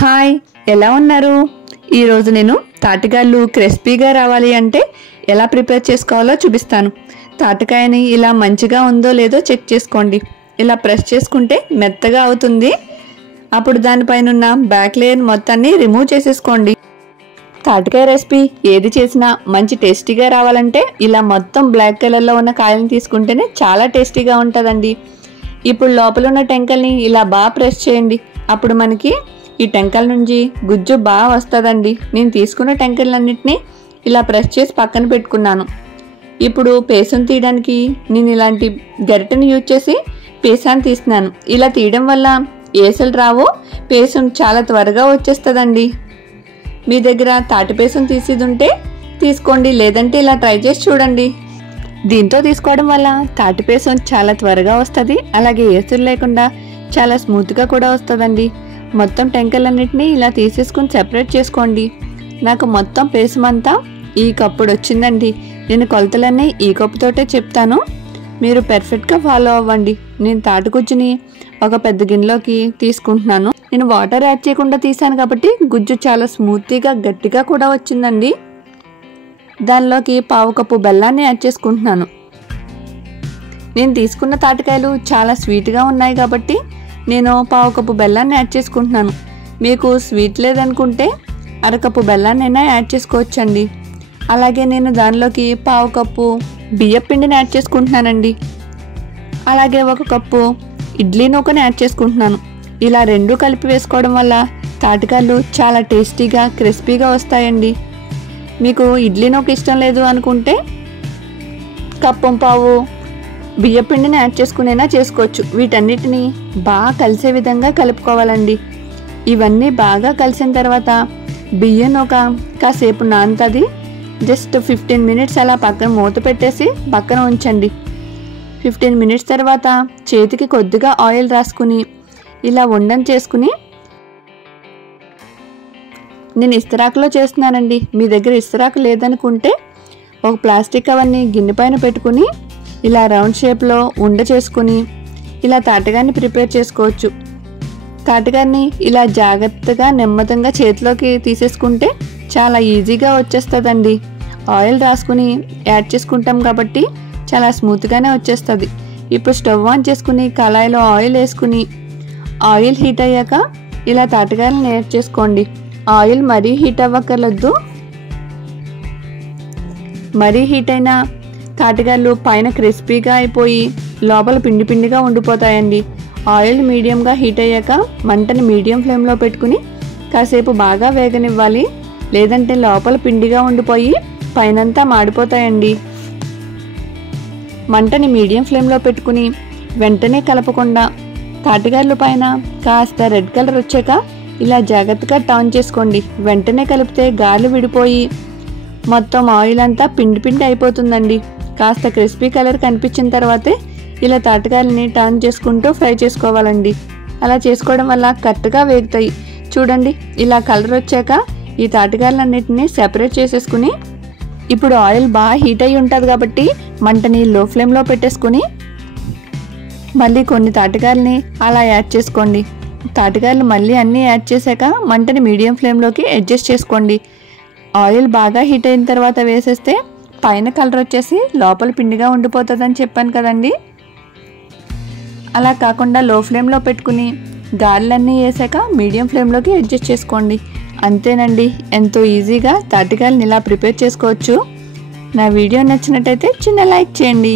Hi, ఎలా ఉన్నారు? ఈరోజు నేను తాటికాయలు క్రిస్పీగా రావాలి అంటే ఎలా ప్రిపేర్ చేసుకోవాలో చూపిస్తాను. తాటికాయని ఇలా మంచిగా ఉందో లేదో చెక్ చేసుకోండి. ఇలా ప్రెస్ చేసుకుంటే మెత్తగా అవుతుంది. అప్పుడు దానిపైన ఉన్న బ్యాక్ లేయర్ మొత్తాన్ని రిమూవ్ చేసేసుకోండి. తాటికాయ రెసిపీ ఏది చేసినా మంచి టేస్టీగా రావాలంటే ఇలా మొత్తం బ్లాక్ కలర్లో ఉన్న కాయలను తీసుకుంటేనే చాలా టేస్టీగా ఉంటుందండి. ఇప్పుడు లోపల ఉన్న టెంకల్ని ఇలా బాగా ప్రెస్ చేయండి. అప్పుడు మనకి ఈ టెంకల నుంచి గుజ్జు బాగా వస్తుందండి. నేను తీసుకున్న టెంకలన్నింటినీ ఇలా ప్రెస్ చేసి పక్కన పెట్టుకున్నాను. ఇప్పుడు పేసం తీయడానికి నేను ఇలాంటి గరిటెని యూజ్ చేసి పేసాన్ని తీస్తున్నాను. ఇలా తీయడం వల్ల ఏసలు రావు, పేసం చాలా త్వరగా వచ్చేస్తుందండి. మీ దగ్గర తాటి పేసం తీసేది ఉంటే తీసుకోండి, లేదంటే ఇలా ట్రై చేసి చూడండి. దీంతో తీసుకోవడం వల్ల తాటి పేసం చాలా త్వరగా వస్తుంది, అలాగే ఏసలు లేకుండా చాలా స్మూత్గా కూడా వస్తుందండి. మొత్తం టెంకలన్నింటినీ ఇలా తీసేసుకుని సెపరేట్ చేసుకోండి. నాకు మొత్తం పేసం అంతా ఈ కప్పుడు వచ్చిందండి. నేను కొలతలన్నీ ఈ కప్పుతోటే చెప్తాను, మీరు పర్ఫెక్ట్గా ఫాలో అవ్వండి. నేను తాటిగుజ్జుని ఒక పెద్ద గిన్నెలోకి తీసుకుంటున్నాను. నేను వాటర్ యాడ్ చేయకుండా తీసాను కాబట్టి గుజ్జు చాలా స్మూత్గా గట్టిగా కూడా వచ్చిందండి. దానిలోకి పావు కప్పు బెల్లాన్ని యాడ్ చేసుకుంటున్నాను. నేను తీసుకున్న తాటికాయలు చాలా స్వీట్గా ఉన్నాయి కాబట్టి నేను పావు కప్పు బెల్లాన్ని యాడ్ చేసుకుంటున్నాను. మీకు స్వీట్ లేదనుకుంటే అరకప్పు బెల్లాన్నైనా యాడ్ చేసుకోవచ్చండి. అలాగే నేను దానిలోకి పావు కప్పు బియ్యం పిండిని యాడ్ చేసుకుంటున్నానండి. అలాగే ఒక కప్పు ఇడ్లీ నూకని యాడ్ చేసుకుంటున్నాను. ఇలా రెండు కలిపి వేసుకోవడం వల్ల తాటికాయలు చాలా టేస్టీగా క్రిస్పీగా వస్తాయండి. మీకు ఇడ్లీ నూక ఇష్టం లేదు అనుకుంటే కప్పు పావు బియ్యం పిండిని యాడ్ చేసుకునేనా చేసుకోవచ్చు. వీటన్నిటిని బాగా కలిసే విధంగా కలుపుకోవాలండి. ఇవన్నీ బాగా కలిసిన తర్వాత బియ్యం ఒక కాసేపు నానుతుంది. జస్ట్ 15 మినిట్స్ అలా పక్కన మూత పెట్టేసి పక్కన ఉంచండి. 15 మినిట్స్ తర్వాత చేతికి కొద్దిగా ఆయిల్ రాసుకుని ఇలా ఉండని చేసుకుని, నేను ఇస్తరాకులో చేస్తున్నానండి. మీ దగ్గర ఇస్తరాకు లేదనుకుంటే ఒక ప్లాస్టిక్ కవర్ని గిన్నె పైన పెట్టుకుని ఇలా రౌండ్ షేప్లో ఉండ చేసుకుని ఇలా తాటికాయని ప్రిపేర్ చేసుకోవచ్చు. తాటికాయని ఇలా జాగ్రత్తగా నెమ్మదిగా చేతిలోకి తీసేసుకుంటే చాలా ఈజీగా వచ్చేస్తుందండి. ఆయిల్ రాసుకుని యాడ్ చేసుకుంటాం కాబట్టి చాలా స్మూత్గానే వచ్చేస్తుంది. ఇప్పుడు స్టవ్ ఆన్ చేసుకుని కళాయిలో ఆయిల్ వేసుకుని ఆయిల్ హీట్ అయ్యాక ఇలా తాటికాయలను యాడ్ చేసుకోండి. ఆయిల్ మరీ హీట్ అవ్వక్కర్లేదు. మరీ హీట్ అయినా తాటికాయలు పైన క్రిస్పీగా అయిపోయి లోపల పిండి పిండిగా ఉండిపోతాయండి. ఆయిల్ మీడియంగా హీట్ అయ్యాక మంటని మీడియం ఫ్లేమ్లో పెట్టుకుని కాసేపు బాగా వేగనివ్వాలి, లేదంటే లోపల పిండిగా ఉండిపోయి పైనంతా మాడిపోతాయండి. మంటని మీడియం ఫ్లేమ్లో పెట్టుకుని వెంటనే కలపకుండా తాటికాయల పైన కాస్త రెడ్ కలర్ వచ్చాక ఇలా జాగ్రత్తగా టర్న్ చేసుకోండి. వెంటనే కలిపితే గాలి విడిపోయి మొత్తం ఆయిల్ అంతా పిండి పిండి అయిపోతుందండి. కాస్త క్రిస్పీ కలర్ కనిపించిన తర్వాతే ఇలా తాటికాయలని టర్న్ చేసుకుంటూ ఫ్రై చేసుకోవాలండి. అలా చేసుకోవడం వల్ల కరెక్ట్గా వేగుతాయి. చూడండి, ఇలా కలర్ వచ్చాక ఈ తాటికాయలన్నిటిని సెపరేట్ చేసేసుకుని, ఇప్పుడు ఆయిల్ బాగా హీట్ అయ్యి ఉంటుంది కాబట్టి మంటని లో ఫ్లేమ్లో పెట్టేసుకుని మళ్ళీ కొన్ని తాటికాయలని అలా యాడ్ చేసుకోండి. తాటికాయలు మళ్ళీ అన్నీ యాడ్ చేశాక మంటని మీడియం ఫ్లేమ్లోకి అడ్జస్ట్ చేసుకోండి. ఆయిల్ బాగా హీట్ అయిన తర్వాత వేసేస్తే పైన కలర్ వచ్చేసి లోపల పిండిగా ఉండిపోతుందని చెప్పాను కదండి. అలా కాకుండా లో ఫ్లేమ్లో పెట్టుకుని గారెలన్నీ వేసాక మీడియం ఫ్లేమ్లోకి అడ్జస్ట్ చేసుకోండి. అంతేనండి, ఎంతో ఈజీగా తాటికాయలను ఇలా ప్రిపేర్ చేసుకోవచ్చు. నా వీడియో నచ్చినట్టయితే చిన్న లైక్ చేయండి.